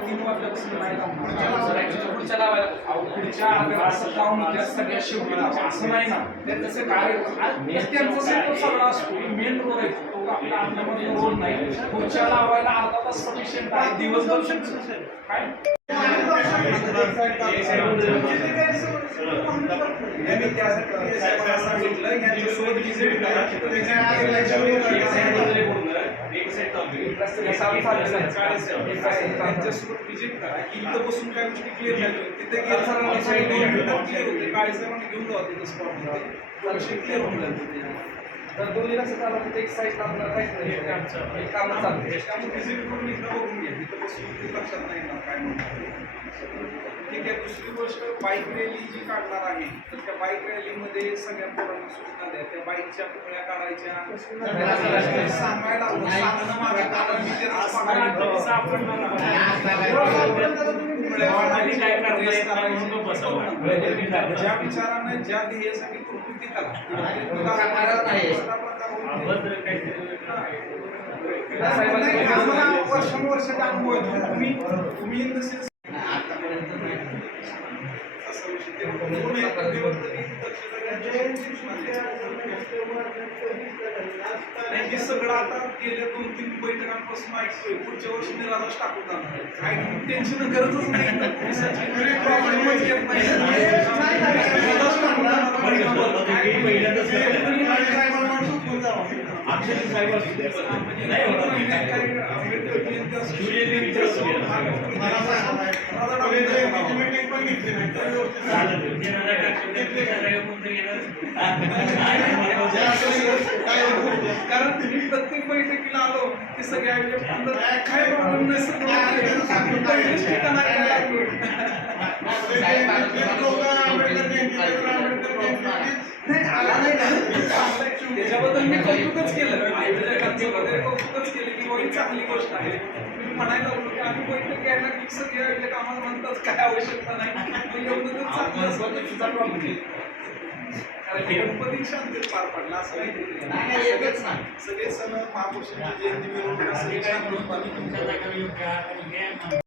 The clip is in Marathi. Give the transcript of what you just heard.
तीन वाजल्यापासून नाही पुढच्या लावायला सगळ्या शेवटी असं नाही ना त्याचं कार्य त्यांचा सगळा असतो मेन रोड आहे तो आपला अंदामध्ये रोड नाही पुढच्या लावायला अर्धा तास सफिशियंट आहे दिवसभर काय त्यांच्यासोबत विजिट करा की इथं बसून काय गोष्टी क्लिअर नाही तिथे क्लिअर होते काळे सरांनी घेऊन जावा तिथं स्पॉटमध्ये विषय क्लिअर होऊन जाते तर दोन्ही कसं चालू तिथे एक साईड आपल्याला काहीच नाही काम चालते त्यामुळे विजिट करून इथं बघून घ्या तिथं बसून लक्षात नाही ना काय म्हणतात ठीक आहे. दुसरी गोष्ट बाईक रॅली जी काढणार आहे तर त्या बाईक रॅलीमध्ये सगळ्या पोरांना सूचना द्या त्या बाईकच्या पुळ्या काढायच्या सांगायला ज्या विचाराने ज्या ध्येयासाठी प्रकृती करा वर्षानुवर्षाचा अनुभव आहे तुम्ही हे सगळं आता गेल्या 2-3 बैठकांपासून ऐकतोय पुढच्या वर्षी निराधार टाकून जाणार आहे काय टेन्शन गरजच नाही कारण तुम्ही प्रत्येक बैठकीला आलो ते सगळ्या काय प्रॉब्लेम त्याच्याबद्दल मी कौतुकच केलं कौतुकच केलं की ही चांगली गोष्ट आहे तुम्ही म्हणायला लागलो की आम्ही बैठक घ्यायला की सगळ्या कामाला म्हणतात काय आवश्यकता नाही एवढं तर चांगलं प्रॉब्लेम गणपती शांतीत पार पडला असं नाही सगळे सण महापुरुषांची जयंती मिळवून